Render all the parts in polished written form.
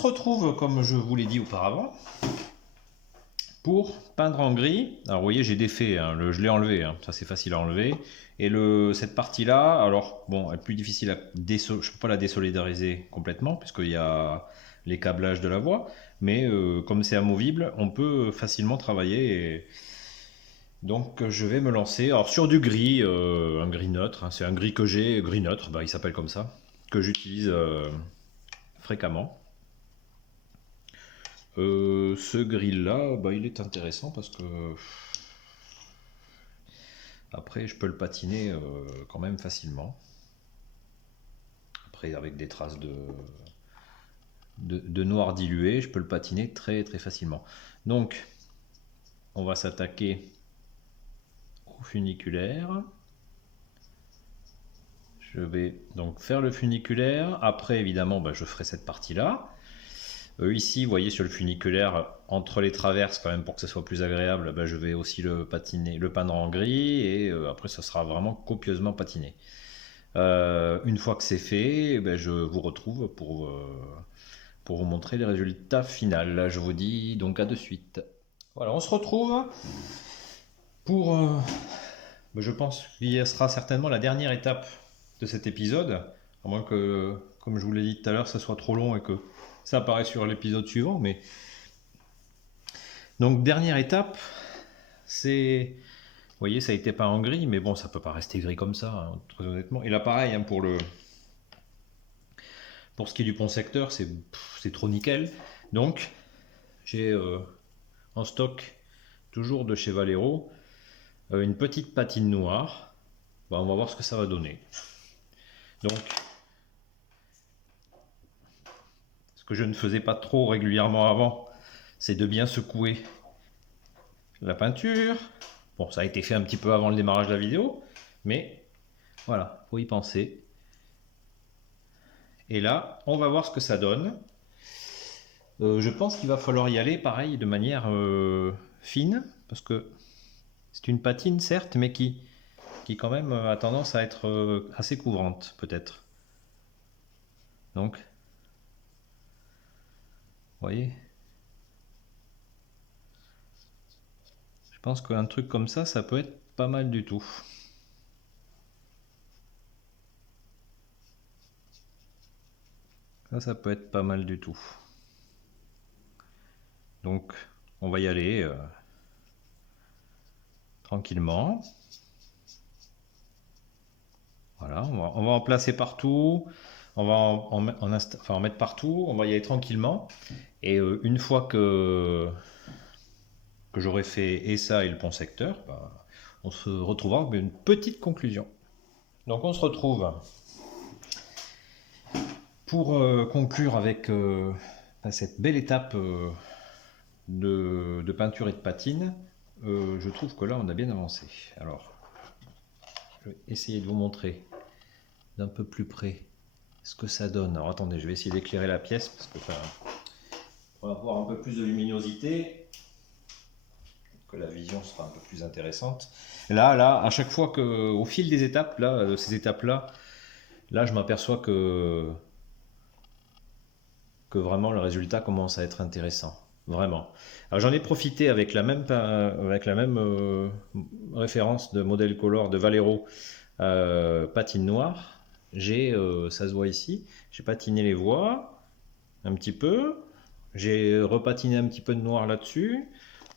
se retrouve, comme je vous l'ai dit auparavant, pour peindre en gris. Alors vous voyez, j'ai défait, hein, je l'ai enlevé, hein, ça c'est facile à enlever. Et cette partie-là, alors bon, elle est plus difficile à je ne peux pas la désolidariser complètement, puisqu'il y a les câblages de la voie, mais comme c'est amovible, on peut facilement travailler. Donc je vais me lancer alors, sur du gris, un gris neutre, hein, c'est un gris que j'ai, gris neutre, bah, il s'appelle comme ça, que j'utilise fréquemment. Ce gris là, bah, il est intéressant parce que après je peux le patiner quand même facilement. Après avec des traces de noir dilué, je peux le patiner très très facilement. Donc on va s'attaquer au funiculaire. Je vais donc faire le funiculaire. Après évidemment bah, je ferai cette partie là. Ici, vous voyez sur le funiculaire, entre les traverses, quand même pour que ce soit plus agréable, bah, je vais aussi le peindre en gris et après ça sera vraiment copieusement patiné. Une fois que c'est fait, bah, je vous retrouve pour vous montrer les résultats finaux. Là, je vous dis donc à de suite. Voilà, on se retrouve pour, bah, je pense qu'il sera certainement la dernière étape de cet épisode, à moins que, comme je vous l'ai dit tout à l'heure, ça soit trop long et que ça apparaît sur l'épisode suivant. Mais donc dernière étape, c'est, vous voyez, ça a été peint en gris, mais bon, ça peut pas rester gris comme ça, hein, très honnêtement. Et là, pareil, hein, pour ce qui est du pont secteur, c'est trop nickel. Donc j'ai en stock toujours de chez Valero une petite patine noire. Bon, on va voir ce que ça va donner. Donc ce que je ne faisais pas trop régulièrement avant, c'est de bien secouer la peinture. Bon, ça a été fait un petit peu avant le démarrage de la vidéo, mais voilà, faut y penser. Et là, on va voir ce que ça donne. Je pense qu'il va falloir y aller pareil de manière fine, parce que c'est une patine certes, mais qui quand même a tendance à être assez couvrante peut-être. Donc, vous voyez, je pense qu'un truc comme ça peut être pas mal du tout. Ça peut être pas mal du tout. Donc, on va y aller tranquillement. Voilà, on va en placer partout. On va en mettre partout. On va y aller tranquillement. Et une fois que j'aurai fait et ça et le pont secteur, bah, on se retrouvera avec une petite conclusion. Donc on se retrouve pour conclure avec cette belle étape de peinture et de patine. Je trouve que là on a bien avancé. Alors, je vais essayer de vous montrer d'un peu plus près ce que ça donne. Alors attendez, je vais essayer d'éclairer la pièce parce que on va avoir un peu plus de luminosité, que la vision sera un peu plus intéressante. Là, à chaque fois que, au fil des étapes, là, de ces étapes-là, là, je m'aperçois que vraiment le résultat commence à être intéressant. Vraiment. Alors j'en ai profité avec la même référence de modèle color de Valero patine noire. Ça se voit ici, j'ai patiné les voies un petit peu, j'ai repatiné un petit peu de noir là-dessus,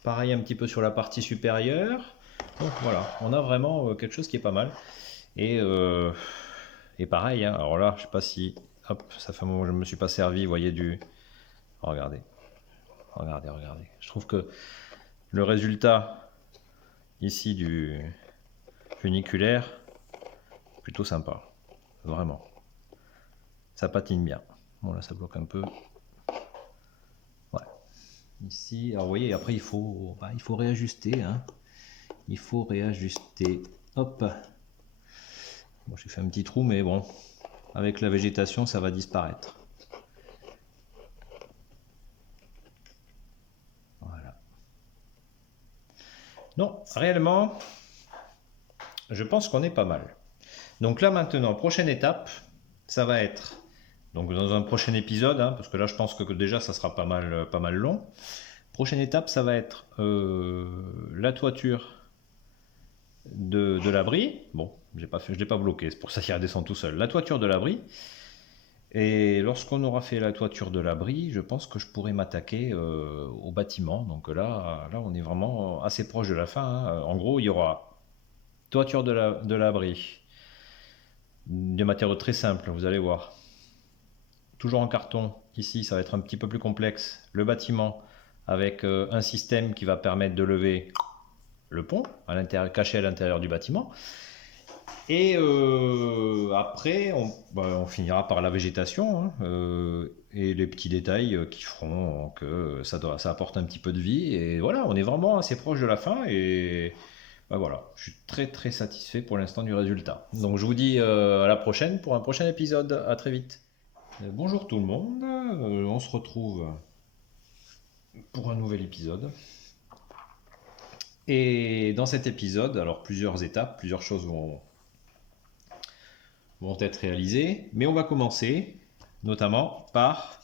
pareil un petit peu sur la partie supérieure. Donc voilà, on a vraiment quelque chose qui est pas mal. Et pareil, hein, alors là, je sais pas si, hop, ça fait un moment que je ne me suis pas servi, vous voyez regardez, regardez. Je trouve que le résultat ici du funiculaire, plutôt sympa, vraiment. Ça patine bien. Bon là, ça bloque un peu. Ouais. Ici, alors vous voyez, après il faut réajuster, hein. Il faut réajuster. Hop. Bon, j'ai fait un petit trou, mais bon, avec la végétation, ça va disparaître. Voilà. Non, réellement, je pense qu'on est pas mal. Donc là maintenant, prochaine étape, ça va être Donc dans un prochain épisode, hein, parce que là je pense que déjà ça sera pas mal long. Prochaine étape, ça va être la toiture de l'abri. Bon, je ne l'ai pas bloqué, c'est pour ça qu'il redescend tout seul. La toiture de l'abri. Et lorsqu'on aura fait la toiture de l'abri, je pense que je pourrai m'attaquer au bâtiment. Donc là, on est vraiment assez proche de la fin, hein. En gros, il y aura toiture de l'abri, des matériaux très simples, vous allez voir. Toujours en carton, ici ça va être un petit peu plus complexe. Le bâtiment avec un système qui va permettre de lever le pont caché à l'intérieur du bâtiment. Et après, on finira par la végétation, hein, et les petits détails qui feront que ça apporte un petit peu de vie. Et voilà, on est vraiment assez proche de la fin. Et voilà, je suis très très satisfait pour l'instant du résultat. Donc je vous dis à la prochaine pour un prochain épisode. À très vite. Bonjour tout le monde, on se retrouve pour un nouvel épisode. Et dans cet épisode, alors plusieurs étapes, plusieurs choses vont être réalisées, mais on va commencer notamment par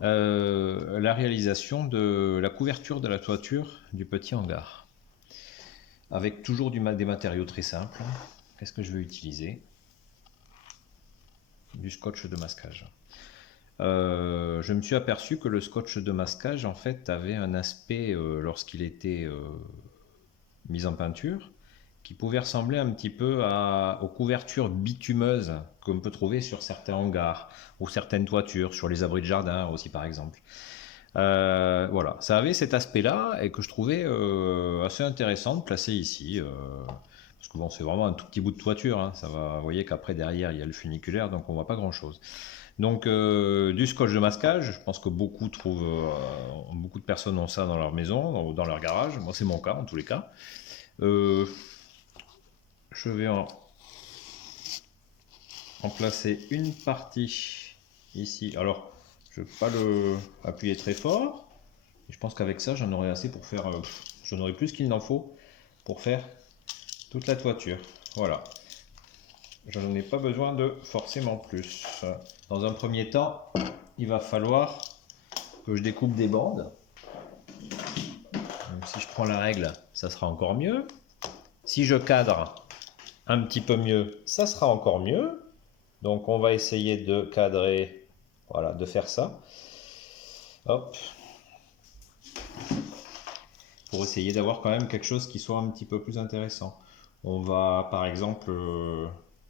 la réalisation de la couverture de la toiture du petit hangar. Avec toujours des matériaux très simples. Qu'est-ce que je vais utiliser? Du scotch de masquage. Je me suis aperçu que le scotch de masquage en fait avait un aspect lorsqu'il était mis en peinture qui pouvait ressembler un petit peu aux couvertures bitumeuses qu'on peut trouver sur certains hangars ou certaines toitures, sur les abris de jardin aussi par exemple. Voilà, ça avait cet aspect-là et que je trouvais assez intéressant de placer ici. Parce que bon, c'est vraiment un tout petit bout de toiture, hein. Ça va, vous voyez qu'après derrière il y a le funiculaire, donc on voit pas grand-chose. Donc du scotch de masquage, je pense que beaucoup de personnes ont ça dans leur maison, dans leur garage. Moi c'est mon cas en tous les cas. Je vais en placer une partie ici. Alors je ne vais pas le appuyer très fort. Je pense qu'avec ça j'en aurai assez pour faire, j'en aurai plus qu'il n'en faut pour faire toute la toiture. Voilà. Je n'en ai pas besoin de forcément plus. Dans un premier temps, il va falloir que je découpe des bandes. Donc, si je prends la règle, ça sera encore mieux. Si je cadre un petit peu mieux, ça sera encore mieux. Donc on va essayer de cadrer, voilà, de faire ça. Hop. Pour essayer d'avoir quand même quelque chose qui soit un petit peu plus intéressant. On va par exemple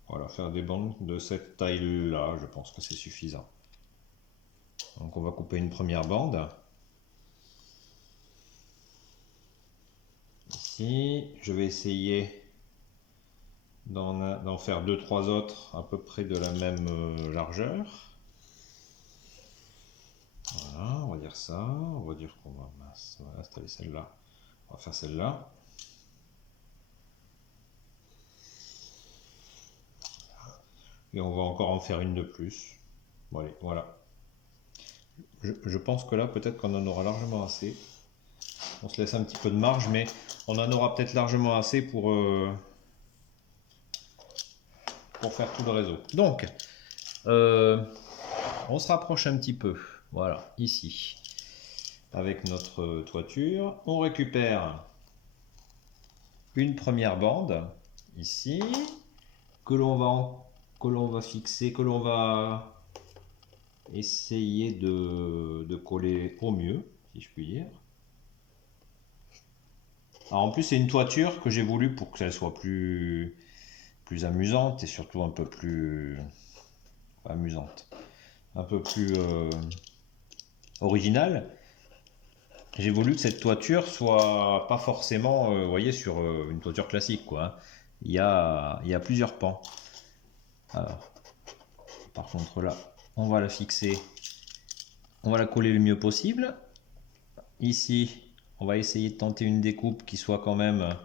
voilà, faire des bandes de cette taille-là, je pense que c'est suffisant. Donc on va couper une première bande. Ici, je vais essayer d'en faire 2-3 autres à peu près de la même largeur. Voilà, on va dire ça. On va dire qu'on va installer celle-là. On va faire celle-là. Et on va encore en faire une de plus. Bon, allez, voilà. Je pense que là, peut-être qu'on en aura largement assez. On se laisse un petit peu de marge, mais on en aura peut-être largement assez pour faire tout le réseau. Donc, on se rapproche un petit peu. Voilà, ici. Avec notre toiture. On récupère une première bande, ici, que l'on va fixer, que l'on va essayer de coller au mieux, si je puis dire. Alors en plus c'est une toiture que j'ai voulu pour qu'elle soit plus amusante et surtout un peu plus amusante, un peu plus originale. J'ai voulu que cette toiture soit pas forcément, vous voyez, sur une toiture classique, quoi. Il y a plusieurs pans. Alors, par contre là, on va la fixer, on va la coller le mieux possible. Ici, on va essayer de tenter une découpe qui soit quand même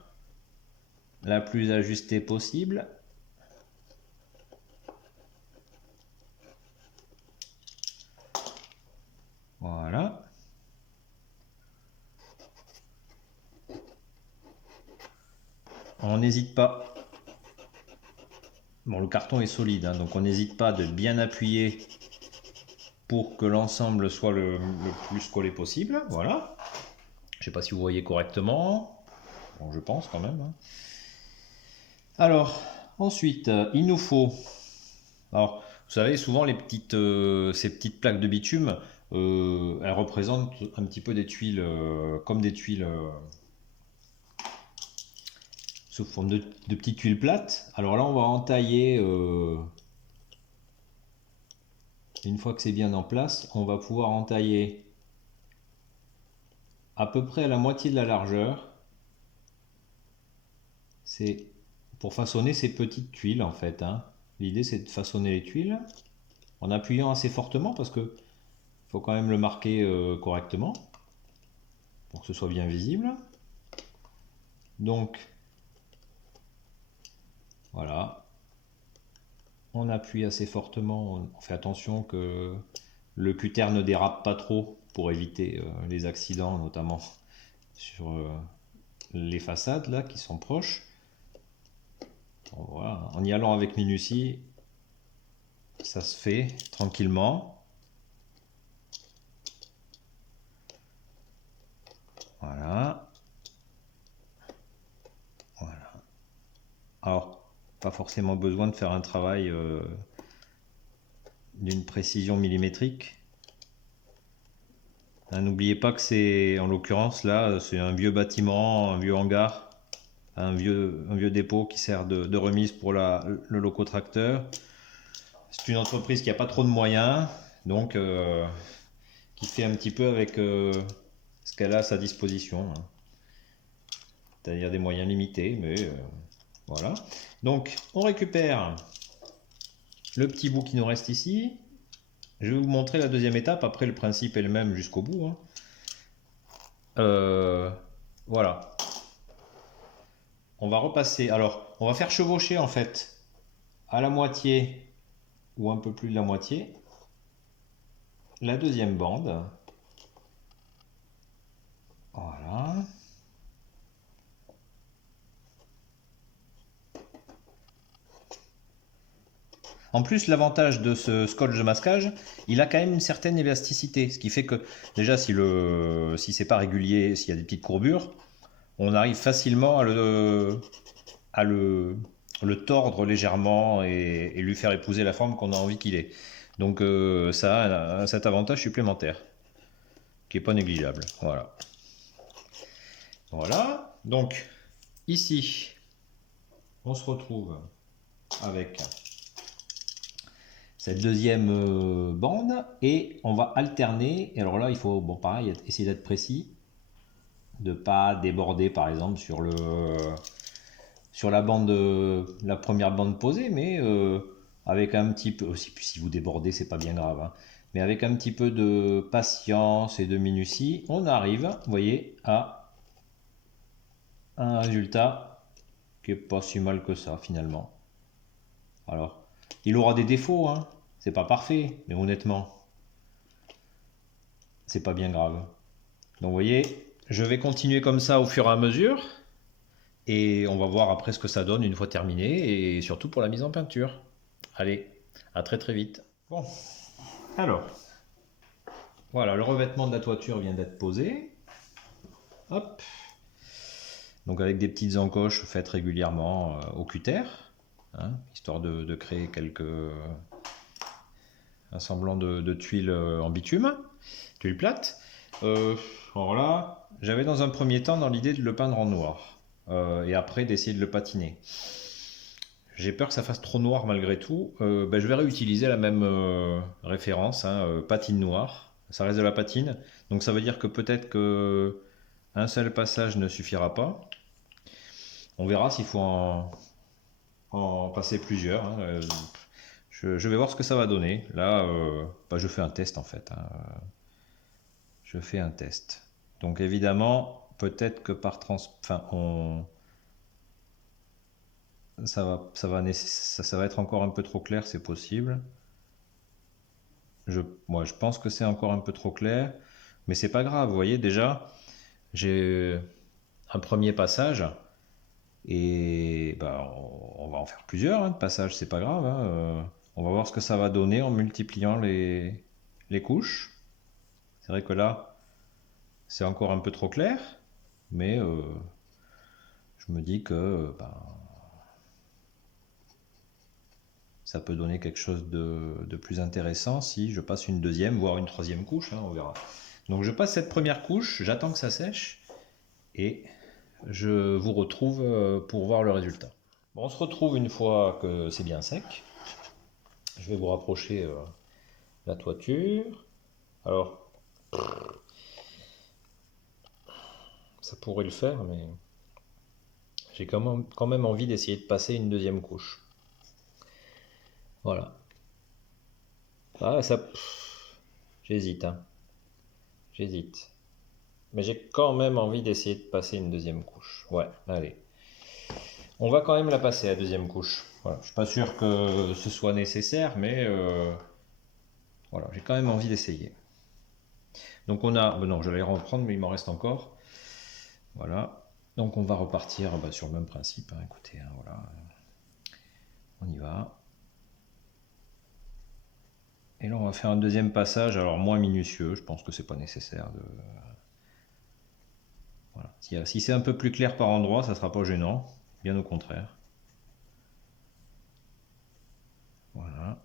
la plus ajustée possible. Voilà. On n'hésite pas. Bon, le carton est solide, hein, donc on n'hésite pas de bien appuyer pour que l'ensemble soit le plus collé possible. Voilà. Je sais pas si vous voyez correctement. Bon, je pense quand même, hein. Alors, ensuite, il nous faut... Alors, vous savez, souvent ces petites plaques de bitume, elles représentent un petit peu des tuiles, comme des tuiles sous forme de petites tuiles plates. Alors là, on va entailler, une fois que c'est bien en place, on va pouvoir entailler à peu près à la moitié de la largeur. C'est pour façonner ces petites tuiles en fait, hein. L'idée c'est de façonner les tuiles en appuyant assez fortement parce que faut quand même le marquer correctement pour que ce soit bien visible. Donc voilà, on appuie assez fortement, on fait attention que le cutter ne dérape pas trop pour éviter les accidents, notamment sur les façades là qui sont proches. Bon, voilà. En y allant avec minutie, ça se fait tranquillement. Voilà. Voilà. Alors, pas forcément besoin de faire un travail d'une précision millimétrique. Hein, n'oubliez pas que c'est, en l'occurrence là, c'est un vieux bâtiment, un vieux hangar, un vieux dépôt qui sert de remise pour le locotracteur. C'est une entreprise qui n'a pas trop de moyens, donc qui fait un petit peu avec ce qu'elle a à sa disposition, hein. C'est-à-dire des moyens limités, mais voilà. Donc on récupère le petit bout qui nous reste ici. Je vais vous montrer la deuxième étape, après le principe est le même jusqu'au bout, hein. Voilà. On va repasser, alors on va faire chevaucher en fait à la moitié ou un peu plus de la moitié la deuxième bande. Voilà. En plus, l'avantage de ce scotch de masquage, il a quand même une certaine élasticité, ce qui fait que déjà si c'est pas régulier, s'il y a des petites courbures, on arrive facilement à le tordre légèrement et lui faire épouser la forme qu'on a envie qu'il ait. Donc ça a cet avantage supplémentaire qui est pas négligeable. Voilà. Voilà. Donc ici, on se retrouve avec cette deuxième bande et on va alterner. Et alors là, il faut, bon, pareil, essayer d'être précis, de pas déborder par exemple sur la bande, la première bande posée, mais avec un petit peu, si vous débordez, c'est pas bien grave, hein, mais avec un petit peu de patience et de minutie, on arrive, vous voyez, à un résultat qui est pas si mal que ça finalement. Alors, il aura des défauts, hein, c'est pas parfait, mais honnêtement, c'est pas bien grave. Donc, vous voyez, je vais continuer comme ça au fur et à mesure. Et on va voir après ce que ça donne une fois terminé et surtout pour la mise en peinture. Allez, à très très vite. Bon, alors, voilà, le revêtement de la toiture vient d'être posé. Hop. Donc avec des petites encoches faites régulièrement au cutter, hein, histoire de créer un semblant de tuiles en bitume, tuiles plates. Alors là, j'avais dans un premier temps dans l'idée de le peindre en noir et après d'essayer de le patiner. J'ai peur que ça fasse trop noir malgré tout. Je vais réutiliser la même référence, hein, patine noire. Ça reste de la patine. Donc ça veut dire que peut-être que un seul passage ne suffira pas. On verra s'il faut en passer plusieurs, hein. Je vais voir ce que ça va donner. Là, je fais un test en fait, hein. Je fais un test. Donc évidemment, peut-être que ça va être encore un peu trop clair, c'est possible. Moi, je pense que c'est encore un peu trop clair, mais c'est pas grave. Vous voyez, déjà, j'ai un premier passage et on va en faire plusieurs, hein, de passages, c'est pas grave, hein. On va voir ce que ça va donner en multipliant les couches. C'est vrai que là, c'est encore un peu trop clair, mais je me dis que ça peut donner quelque chose de plus intéressant si je passe une deuxième, voire une troisième couche, hein, on verra. Donc je passe cette première couche, j'attends que ça sèche, et je vous retrouve pour voir le résultat. Bon, on se retrouve une fois que c'est bien sec. Je vais vous rapprocher la toiture. Alors, ça pourrait le faire, mais j'ai quand même envie d'essayer de passer une deuxième couche. Voilà. Ah, ça... J'hésite, hein. J'hésite. Mais j'ai quand même envie d'essayer de passer une deuxième couche. Ouais, allez. On va quand même la passer, la deuxième couche. Voilà. Je suis pas sûr que ce soit nécessaire, mais voilà, j'ai quand même envie d'essayer. Donc on a... non, je vais reprendre, mais il m'en reste encore. Voilà. Donc on va repartir sur le même principe. Hein. Écoutez, hein, voilà. On y va. Et là on va faire un deuxième passage, alors moins minutieux. Je pense que c'est pas nécessaire de... Voilà. Si c'est un peu plus clair par endroit, ça sera pas gênant. Bien au contraire. Voilà.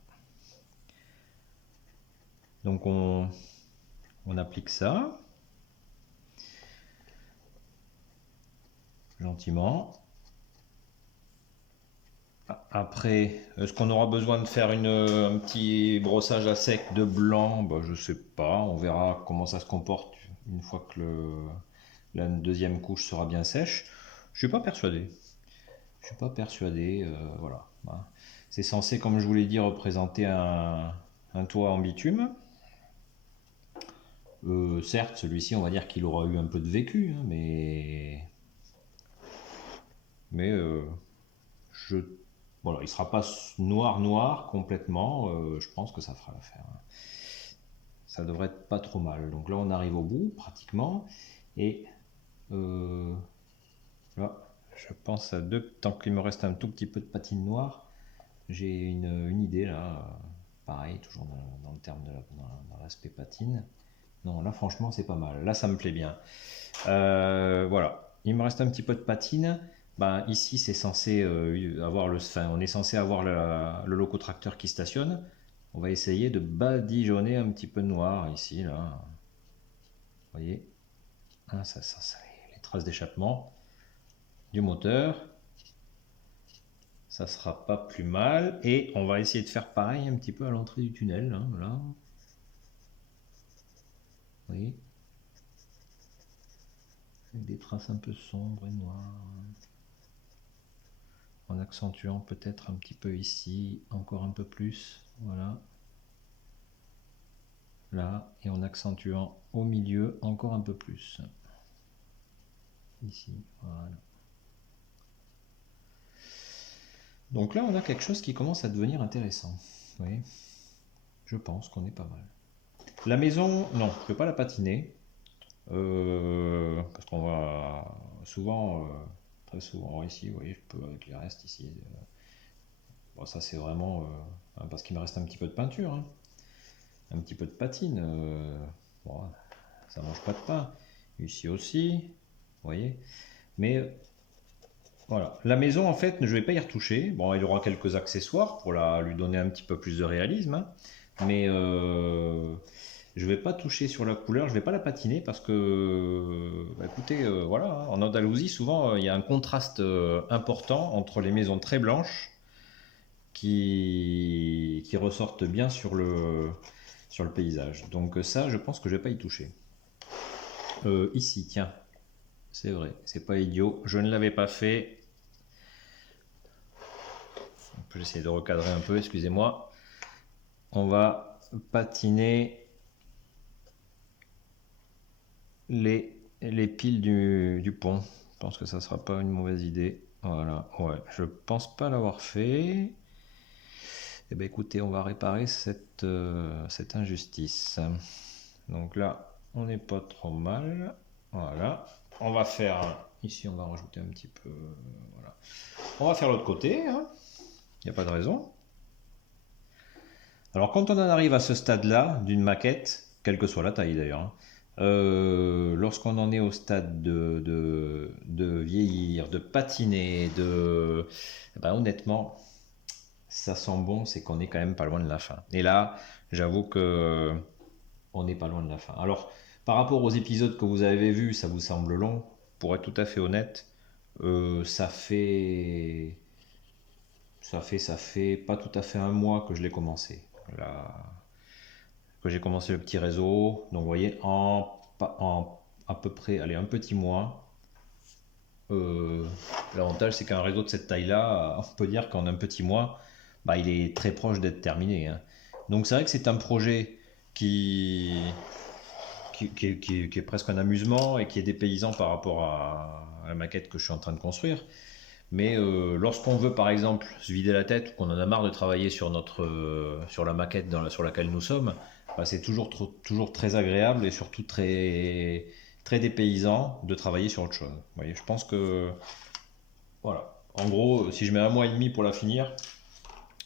Donc on applique ça. Gentiment. Après, est-ce qu'on aura besoin de faire un petit brossage à sec de blanc? Je sais pas, on verra comment ça se comporte une fois que la deuxième couche sera bien sèche. Je suis pas persuadé. Je suis pas persuadé, voilà. C'est censé, comme je vous l'ai dit, représenter un toit en bitume. Certes, celui-ci, on va dire qu'il aura eu un peu de vécu, hein, mais je voilà, il sera pas noir complètement. Je pense que ça fera l'affaire. Ça devrait être pas trop mal. Donc là, on arrive au bout pratiquement, et là, je pense à tant qu'il me reste un tout petit peu de patine noire, j'ai une idée là. Pareil, toujours dans le terme dans l'aspect patine. Non, là franchement c'est pas mal. Là ça me plaît bien. Voilà, il me reste un petit peu de patine. Ici c'est censé on est censé avoir le locotracteur qui stationne. On va essayer de badigeonner un petit peu de noir ici là. Vous voyez, ça les traces d'échappement du moteur. Ça sera pas plus mal. Et on va essayer de faire pareil un petit peu à l'entrée du tunnel. Hein, là. Vous voyez, avec des traces un peu sombres et noires. En accentuant peut-être un petit peu ici, encore un peu plus. Voilà. Là. Et en accentuant au milieu encore un peu plus. Ici. Voilà. Donc là, on a quelque chose qui commence à devenir intéressant. Vous voyez, je pense qu'on est pas mal. La maison, non, je ne vais pas la patiner. Parce qu'on va souvent, très souvent ici, vous voyez, je peux avec les restes ici. Bon, ça c'est vraiment parce qu'il me reste un petit peu de peinture, hein, un petit peu de patine. Bon, ça mange pas de pain. Ici aussi, vous voyez. Mais voilà, la maison en fait, je vais pas y retoucher. Bon, il y aura quelques accessoires pour lui donner un petit peu plus de réalisme, hein, mais je vais pas toucher sur la couleur, je vais pas la patiner parce que, écoutez, voilà, hein, en Andalousie, souvent, il y a un contraste important entre les maisons très blanches qui ressortent bien sur le paysage. Donc ça, je pense que je vais pas y toucher. Ici, tiens, c'est vrai, c'est pas idiot, je ne l'avais pas fait. Je vais essayer de recadrer un peu, excusez-moi. On va patiner les piles du pont. Je pense que ça sera pas une mauvaise idée. Voilà, ouais, je pense pas l'avoir fait. Eh bien écoutez, on va réparer cette injustice. Donc là, on n'est pas trop mal. Voilà. On va faire, ici on va rajouter un petit peu, voilà. On va faire l'autre côté, hein. Il n'y a pas de raison. Alors quand on en arrive à ce stade-là d'une maquette, quelle que soit la taille d'ailleurs, hein, lorsqu'on en est au stade de vieillir, de patiner, ben, honnêtement, ça sent bon, c'est qu'on est quand même pas loin de la fin. Et là, j'avoue que on n'est pas loin de la fin. Alors, par rapport aux épisodes que vous avez vus, ça vous semble long. Pour être tout à fait honnête, ça fait, ça fait pas tout à fait un mois que je l'ai commencé. Là, que j'ai commencé le petit réseau. Donc, vous voyez, en à peu près, allez, un petit mois. euh, L'avantage, c'est qu'un réseau de cette taille-là, on peut dire qu'en un petit mois, bah, il est très proche d'être terminé, hein. Donc, c'est vrai que c'est un projet qui, qui est presque un amusement et qui est dépaysant par rapport à la maquette que je suis en train de construire. Mais lorsqu'on veut, par exemple, se vider la tête ou qu'on en a marre de travailler sur, sur la maquette sur laquelle nous sommes, bah, c'est toujours très agréable et surtout très dépaysant de travailler sur autre chose. Vous voyez, je pense que, voilà. En gros, si je mets un mois et demi pour la finir,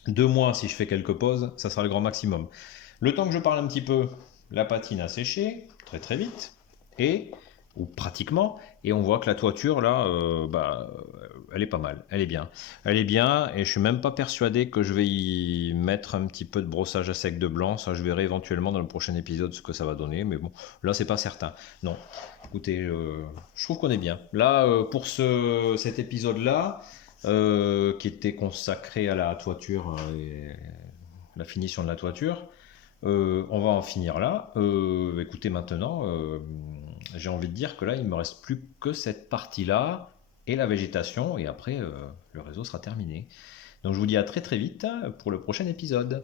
2 mois si je fais quelques pauses, ça sera le grand maximum. Le temps que je parle un petit peu, la patine a séché très vite, et ou pratiquement, et on voit que la toiture là, bah, elle est pas mal, elle est bien, et je suis même pas persuadé que je vais y mettre un petit peu de brossage à sec de blanc. Ça, je verrai éventuellement dans le prochain épisode ce que ça va donner, mais bon, là c'est pas certain. Non, écoutez, je trouve qu'on est bien. Là, pour cet épisode là, qui était consacré à la toiture et la finition de la toiture. On va en finir là. Écoutez, maintenant, j'ai envie de dire que là, il me reste plus que cette partie-là et la végétation, et après, le réseau sera terminé. Donc je vous dis à très vite pour le prochain épisode.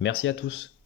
Merci à tous.